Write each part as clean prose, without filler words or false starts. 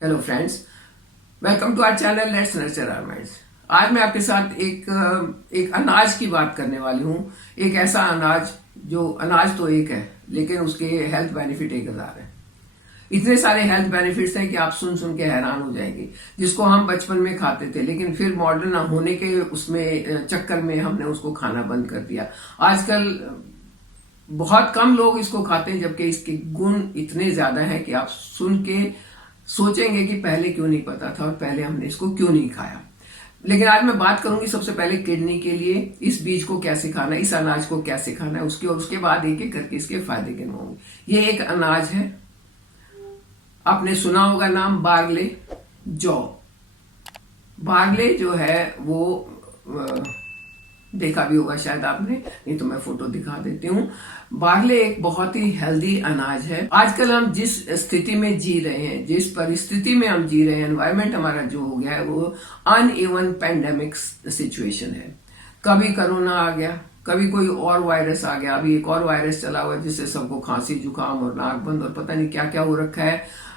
Hello friends, welcome to our channel let's nurture our minds. आज मैं आपके साथ एक अनाज की बात करने वाली हूँ। एक ऐसा अनाज जो अनाज तो एक है लेकिन उसके हेल्थ बेनिफिट 1000 है। इतने सारे हेल्थ बेनिफिट्स हैं कि आप सुन सुन के हैरान हो जाएंगे, जिसको हम बचपन में खाते थे लेकिन फिर मॉडर्न होने के उसमें चक्कर में हमने उसको खाना बंद कर दिया। आजकल बहुत कम लोग इसको खाते हैं, जबकि इसके गुण इतने ज्यादा हैं कि आप सुन के सोचेंगे कि पहले क्यों नहीं पता था और पहले हमने इसको क्यों नहीं खाया। लेकिन आज मैं बात करूंगी सबसे पहले किडनी के लिए इस बीज को कैसे खाना है, इस अनाज को कैसे खाना है उसके, और उसके बाद एक एक करके इसके फायदे गिनवाऊंगी। ये एक अनाज है, आपने सुना होगा नाम बार्ले, जौ। बार्ले जो है वो देखा भी होगा शायद आपने, नहीं तो मैं फोटो दिखा देती हूँ। बार्ले एक बहुत ही हेल्दी अनाज है। आजकल हम जिस स्थिति में जी रहे हैं, जिस परिस्थिति में हम जी रहे हैं, एनवायरमेंट हमारा जो हो गया है वो अनइवन पेंडेमिक सिचुएशन है। कभी कोरोना आ गया, कभी कोई और वायरस आ गया, अभी एक और वायरस चला हुआ है जिससे सबको खांसी जुकाम और नाक बंद और पता नहीं क्या क्या हो रखा है।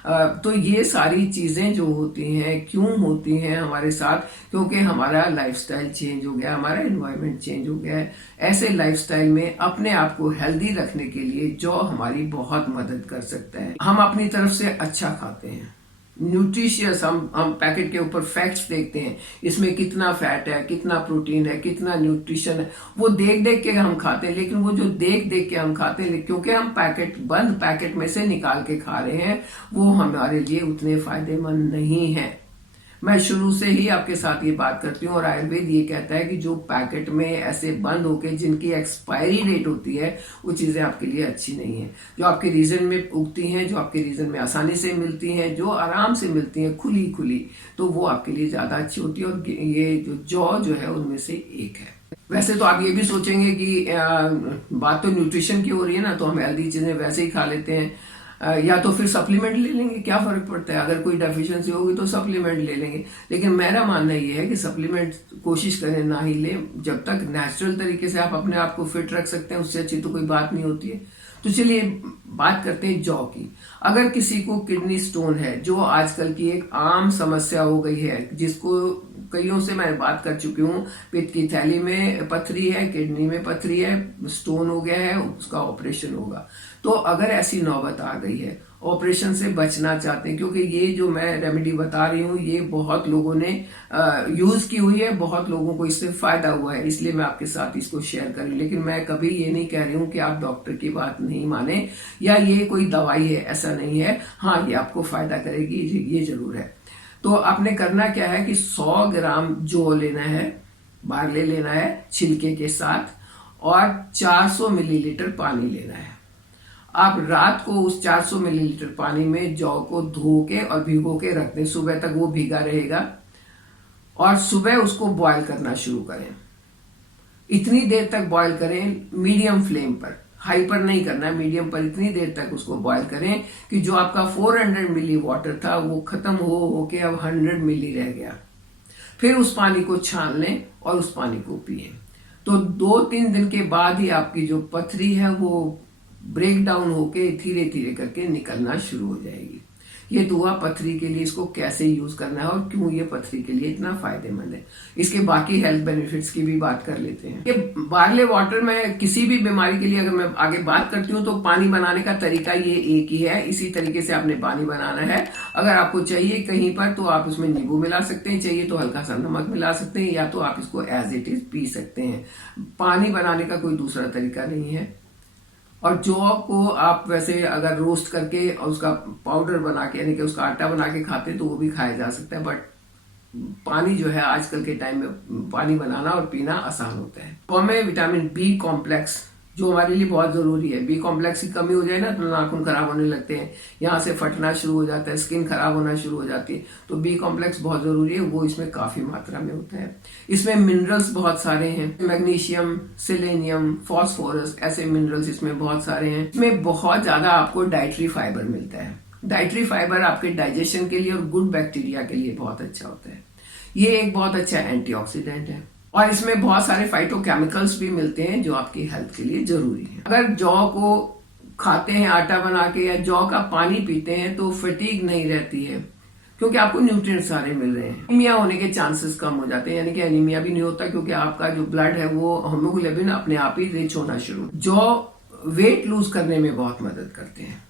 तो ये सारी चीजें जो होती हैं क्यों होती हैं हमारे साथ, क्योंकि हमारा लाइफस्टाइल चेंज हो गया, हमारा एनवायरनमेंट चेंज हो गया है। ऐसे लाइफस्टाइल में अपने आप को हेल्दी रखने के लिए जो हमारी बहुत मदद कर सकता है। हम अपनी तरफ से अच्छा खाते हैं, न्यूट्रिशियस, हम पैकेट के ऊपर फैक्ट्स देखते हैं, इसमें कितना फैट है, कितना प्रोटीन है, कितना न्यूट्रिशन है, वो देख देख के हम खाते हैं। लेकिन वो जो देख देख के हम खाते हैं, क्योंकि हम बंद पैकेट में से निकाल के खा रहे हैं, वो हमारे लिए उतने फायदेमंद नहीं है। मैं शुरू से ही आपके साथ ये बात करती हूँ, और आयुर्वेद ये कहता है कि जो पैकेट में ऐसे बंद होके जिनकी एक्सपायरी डेट होती है वो चीजें आपके लिए अच्छी नहीं है। जो आपके रीजन में उगती हैं, जो आपके रीजन में आसानी से मिलती हैं, जो आराम से मिलती हैं खुली खुली, तो वो आपके लिए ज्यादा अच्छी होती है। और ये जो जौ जो है उनमें से एक है। वैसे तो आप ये भी सोचेंगे कि बात तो न्यूट्रिशन की हो रही है ना, तो हम हेल्दी चीजें वैसे ही खा लेते हैं, या तो फिर सप्लीमेंट ले लेंगे, क्या फर्क पड़ता है, अगर कोई डेफिशिएंसी होगी तो सप्लीमेंट ले लेंगे। लेकिन मेरा मानना ये है कि सप्लीमेंट कोशिश करें ना ही ले, जब तक नेचुरल तरीके से आप अपने आप को फिट रख सकते हैं उससे अच्छी तो कोई बात नहीं होती है। तो चलिए बात करते हैं जौ की। अगर किसी को किडनी स्टोन है, जो आजकल की एक आम समस्या हो गई है, जिसको कईयों से मैं बात कर चुकी हूँ, पित्त की थैली में पथरी है, किडनी में पथरी है, स्टोन हो गया है, उसका ऑपरेशन होगा। तो अगर ऐसी नौबत आ गई है, ऑपरेशन से बचना चाहते हैं, क्योंकि ये जो मैं रेमेडी बता रही हूँ ये बहुत लोगों ने यूज की हुई है, बहुत लोगों को इससे फायदा हुआ है, इसलिए मैं आपके साथ इसको शेयर कर रही हूँ। लेकिन मैं कभी ये नहीं कह रही हूँ कि आप डॉक्टर की बात नहीं माने या ये कोई दवाई है, ऐसा नहीं है। हाँ, ये आपको फायदा करेगी, ये जरूर है। तो आपने करना क्या है कि 100 ग्राम जौ लेना है, बार्ले लेना है छिलके के साथ, और 400 मिलीलीटर पानी लेना है। आप रात को उस 400 मिलीलीटर पानी में जौ को धो के और भिगो के रख दें, सुबह तक वो भीगा रहेगा, और सुबह उसको बॉईल करना शुरू करें। इतनी देर तक बॉईल करें मीडियम फ्लेम पर, हाई पर नहीं करना है, मीडियम पर इतनी देर तक उसको बॉईल करें कि जो आपका 400 मिली वाटर था वो खत्म हो के अब 100 मिली रह गया। फिर उस पानी को छान लें और उस पानी को पिए। तो 2-3 दिन के बाद ही आपकी जो पथरी है वो ब्रेक डाउन होके धीरे धीरे करके निकलना शुरू हो जाएगी। ये दुआ पथरी के लिए, इसको कैसे यूज करना है और क्यों ये पथरी के लिए इतना फायदेमंद है, इसके बाकी हेल्थ बेनिफिट्स की भी बात कर लेते हैं। ये बार्ले वाटर में किसी भी बीमारी के लिए अगर मैं आगे बात करती हूँ तो पानी बनाने का तरीका ये एक ही है, इसी तरीके से आपने पानी बनाना है। अगर आपको चाहिए कहीं पर तो आप उसमें नींबू मिला सकते हैं, चाहिए तो हल्का सा नमक मिला सकते हैं, या तो आप इसको एज इट इज पी सकते हैं। पानी बनाने का कोई दूसरा तरीका नहीं है। और जौ को आप वैसे अगर रोस्ट करके और उसका पाउडर बना के, यानी कि उसका आटा बना के खाते हैं तो वो भी खाया जा सकता है, बट पानी जो है आजकल के टाइम में पानी बनाना और पीना आसान होता है। तो हमें विटामिन बी कॉम्प्लेक्स जो हमारे लिए बहुत जरूरी है, बी कॉम्प्लेक्स की कमी हो जाए ना तो नाखून खराब होने लगते हैं, यहाँ से फटना शुरू हो जाता है, स्किन खराब होना शुरू हो जाती है। तो बी कॉम्प्लेक्स बहुत जरूरी है, वो इसमें काफी मात्रा में होता है। इसमें मिनरल्स बहुत सारे हैं, मैग्नीशियम, सेलेनियम, फॉस्फोरस, ऐसे मिनरल्स इसमें बहुत सारे हैं। इसमें बहुत ज्यादा आपको डाइटरी फाइबर मिलता है। डाइटरी फाइबर आपके डाइजेशन के लिए और गुड बैक्टीरिया के लिए बहुत अच्छा होता है। ये एक बहुत अच्छा एंटीऑक्सीडेंट है, और इसमें बहुत सारे फाइटोकेमिकल्स भी मिलते हैं जो आपकी हेल्थ के लिए जरूरी है। अगर जौ को खाते हैं आटा बना के या जौ का पानी पीते हैं तो फटीग नहीं रहती है, क्योंकि आपको न्यूट्रिएंट्स सारे मिल रहे हैं। एनीमिया होने के चांसेस कम हो जाते हैं, यानी कि एनीमिया भी नहीं होता क्योंकि आपका जो ब्लड है वो हीमोग्लोबिन अपने आप ही रिच होना शुरू, जो वेट लूज करने में बहुत मदद करते हैं,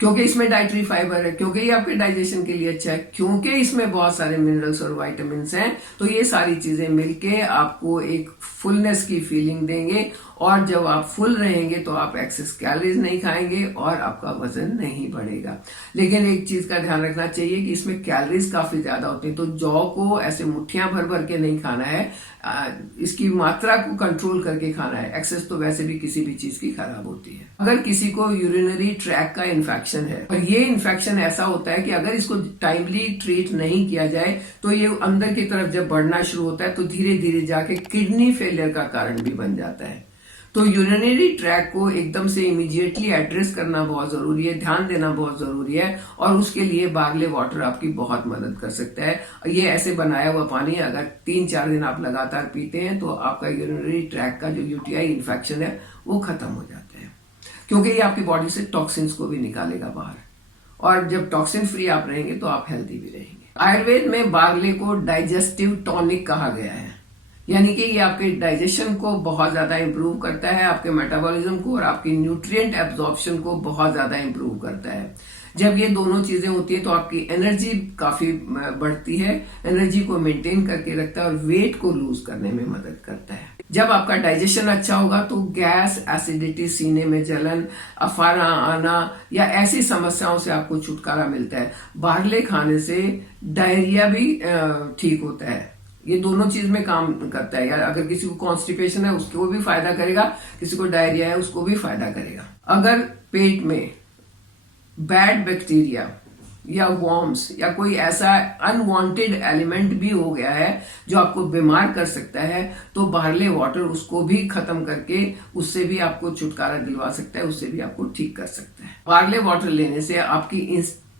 क्योंकि इसमें डाइटरी फाइबर है, क्योंकि ये आपके डाइजेशन के लिए अच्छा है, क्योंकि इसमें बहुत सारे मिनरल्स और वाइटामिन हैं। तो ये सारी चीजें मिलके आपको एक फुलनेस की फीलिंग देंगे, और जब आप फुल रहेंगे तो आप एक्सेस कैलोरीज नहीं खाएंगे और आपका वजन नहीं बढ़ेगा। लेकिन एक चीज का ध्यान रखना चाहिए कि इसमें कैलोरीज काफी ज्यादा होती है, तो जौ को ऐसे मुट्ठियां भर भर के नहीं खाना है, इसकी मात्रा को कंट्रोल करके खाना है। एक्सेस तो वैसे भी किसी भी चीज की खराब होती है। अगर किसी को यूरिनरी ट्रैक का इन्फेक्शन है, और ये इन्फेक्शन ऐसा होता है कि अगर इसको टाइमली ट्रीट नहीं किया जाए तो ये अंदर की तरफ जब बढ़ना शुरू होता है तो धीरे धीरे जाके किडनी फेलियर का कारण भी बन जाता है। तो यूरिनरी ट्रैक को एकदम से इमीडिएटली एड्रेस करना बहुत जरूरी है, ध्यान देना बहुत जरूरी है, और उसके लिए बार्ले वाटर आपकी बहुत मदद कर सकता है। ये ऐसे बनाया हुआ पानी अगर 3-4 दिन आप लगातार पीते हैं तो आपका यूरिनरी ट्रैक का जो यूटीआई इन्फेक्शन है वो खत्म हो जाता है, क्योंकि ये आपकी बॉडी से टॉक्सिन्स को भी निकालेगा बाहर, और जब टॉक्सिन फ्री आप रहेंगे तो आप हेल्दी भी रहेंगे। आयुर्वेद में बार्ले को डाइजेस्टिव टॉनिक कहा गया है, यानी कि ये आपके डाइजेशन को बहुत ज्यादा इंप्रूव करता है, आपके मेटाबॉलिज्म को और आपकी न्यूट्रिएंट एब्जॉर्प्शन को बहुत ज्यादा इंप्रूव करता है। जब ये दोनों चीजें होती है तो आपकी एनर्जी काफी बढ़ती है, एनर्जी को मेंटेन करके रखता है और वेट को लूज करने में मदद करता है। जब आपका डाइजेशन अच्छा होगा तो गैस, एसिडिटी, सीने में जलन, अफारा आना या ऐसी समस्याओं से आपको छुटकारा मिलता है। बार्ले खाने से डायरिया भी ठीक होता है, ये दोनों चीज में काम करता है। यार अगर किसी को कॉन्स्टिपेशन है उसको भी फायदा करेगा, किसी को डायरिया है उसको भी फायदा करेगा। अगर पेट में बैड बैक्टीरिया या वॉर्म्स या कोई ऐसा अनवांटेड एलिमेंट भी हो गया है जो आपको बीमार कर सकता है, तो बार्ले वाटर उसको भी खत्म करके उससे भी आपको छुटकारा दिलवा सकता है, उससे भी आपको ठीक कर सकता है। बार्ले वाटर लेने से आपकी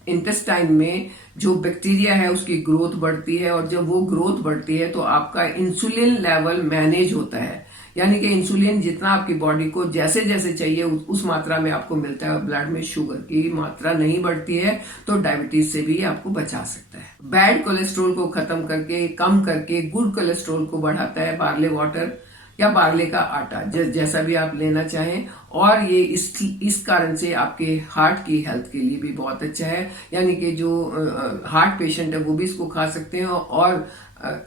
इंटेस्टाइन में जो बैक्टीरिया है उसकी ग्रोथ बढ़ती है, और जब वो ग्रोथ बढ़ती है तो आपका इंसुलिन लेवल मैनेज होता है, यानी कि इंसुलिन जितना आपकी बॉडी को जैसे जैसे चाहिए उस मात्रा में आपको मिलता है, और ब्लड में शुगर की मात्रा नहीं बढ़ती है तो डायबिटीज से भी आपको बचा सकता है। बैड कोलेस्ट्रॉल को खत्म करके, कम करके गुड कोलेस्ट्रॉल को बढ़ाता है बार्ले वाटर या बार्ले का आटा, जैसा भी आप लेना चाहें। और ये इस कारण से आपके हार्ट की हेल्थ के लिए भी बहुत अच्छा है, यानी कि जो हार्ट पेशेंट है वो भी इसको खा सकते हैं, और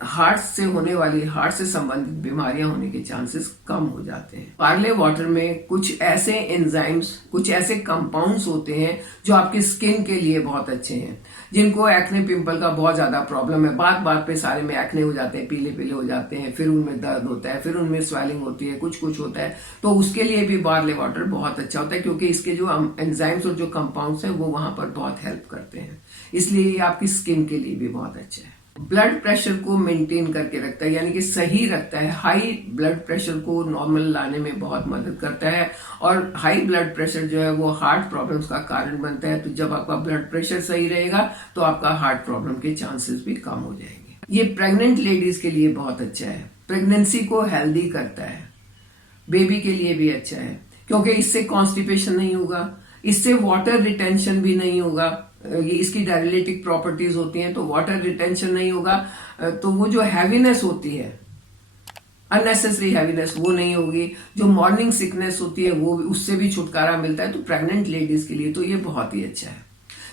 हार्ट से होने वाली, हार्ट से संबंधित बीमारियां होने के चांसेस कम हो जाते हैं। बार्ले वाटर में कुछ ऐसे एंजाइम्स, कुछ ऐसे कंपाउंड्स होते हैं जो आपकी स्किन के लिए बहुत अच्छे हैं। जिनको एक्ने पिंपल का बहुत ज्यादा प्रॉब्लम है, बात बात पे सारे में एक्ने हो जाते हैं, पीले पीले हो जाते हैं, फिर उनमें दर्द होता है, फिर उनमें स्वेलिंग होती है, कुछ कुछ होता है, तो उसके लिए भी बार्ले वाटर बहुत अच्छा होता है, क्योंकि इसके जो एंजाइम्स और जो कंपाउंड्स हैं वो वहां पर बहुत हेल्प करते हैं, इसलिए ये आपकी स्किन के लिए भी बहुत अच्छा है। ब्लड प्रेशर को मेंटेन करके रखता है, यानी कि सही रखता है। हाई ब्लड प्रेशर को नॉर्मल लाने में बहुत मदद करता है, और हाई ब्लड प्रेशर जो है वो हार्ट प्रॉब्लम्स का कारण बनता है। तो जब आपका ब्लड प्रेशर सही रहेगा तो आपका हार्ट प्रॉब्लम के चांसेस भी कम हो जाएंगे। ये प्रेग्नेंट लेडीज के लिए बहुत अच्छा है, प्रेगनेंसी को हेल्दी करता है, बेबी के लिए भी अच्छा है, क्योंकि इससे कॉन्स्टिपेशन नहीं होगा, इससे वाटर रिटेंशन भी नहीं होगा। ये इसकी डायलिटिक प्रॉपर्टीज होती हैं, तो वाटर रिटेंशन नहीं होगा, तो वो जो हैवीनेस होती है, अननेसेसरी हैवीनेस, वो नहीं होगी। जो मॉर्निंग सिकनेस होती है वो उससे भी छुटकारा मिलता है। तो प्रेग्नेंट लेडीज के लिए तो ये बहुत ही अच्छा है।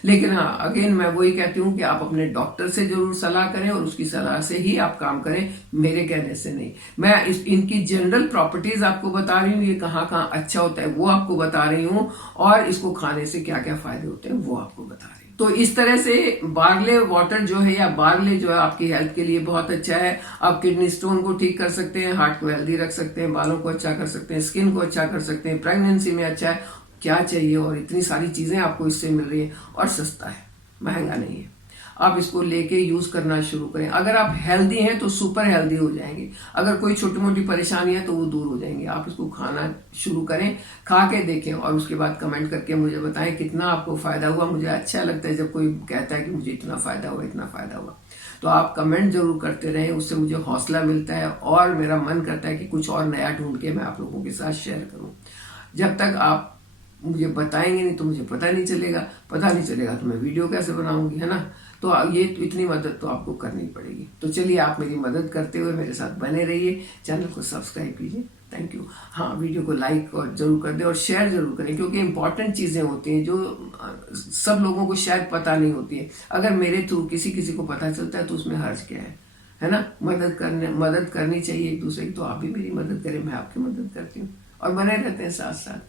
लेकिन हाँ, अगेन मैं वही कहती हूँ कि आप अपने डॉक्टर से जरूर सलाह करें, और उसकी सलाह से ही आप काम करें, मेरे कहने से नहीं। मैं इनकी जनरल प्रॉपर्टीज आपको बता रही हूँ, ये कहाँ कहाँ अच्छा होता है वो आपको बता रही हूँ, और इसको खाने से क्या क्या फायदे होते हैं वो आपको बता रही हूँ। तो इस तरह से बार्ले वाटर जो है, या बार्ले जो है, आपकी हेल्थ के लिए बहुत अच्छा है। आप किडनी स्टोन को ठीक कर सकते हैं, हार्ट को हेल्दी रख सकते हैं, बालों को अच्छा कर सकते हैं, स्किन को अच्छा कर सकते हैं, प्रेगनेंसी में अच्छा है। क्या चाहिए, और इतनी सारी चीजें आपको इससे मिल रही है, और सस्ता है, महंगा नहीं है। आप इसको लेके यूज करना शुरू करें। अगर आप हेल्दी हैं तो सुपर हेल्दी हो जाएंगे, अगर कोई छोटी मोटी परेशानी है तो वो दूर हो जाएंगे। आप इसको खाना शुरू करें, खा के देखें, और उसके बाद कमेंट करके मुझे बताएं कितना आपको फायदा हुआ। मुझे अच्छा लगता है जब कोई कहता है कि मुझे इतना फायदा हुआ, इतना फायदा हुआ। तो आप कमेंट जरूर करते रहें, उससे मुझे हौसला मिलता है, और मेरा मन करता है कि कुछ और नया ढूंढ के मैं आप लोगों के साथ शेयर करूं। जब तक आप मुझे बताएंगे नहीं तो मुझे पता नहीं चलेगा तो मैं वीडियो कैसे बनाऊंगी, है ना। तो ये इतनी मदद तो आपको करनी पड़ेगी। तो चलिए आप मेरी मदद करते हुए मेरे साथ बने रहिए, चैनल को सब्सक्राइब कीजिए। Thank you. हाँ, वीडियो को लाइक और जरूर कर दें और शेयर जरूर करें, क्योंकि इंपॉर्टेंट चीजें होती हैं जो सब लोगों को शायद पता नहीं होती है। अगर मेरे थ्रू किसी को पता चलता है तो उसमें हर्ज क्या है ना। मदद करनी चाहिए एक दूसरे की। तो आप भी मेरी मदद करें, मैं आपकी मदद करती हूँ और बने रहते हैं साथ साथ।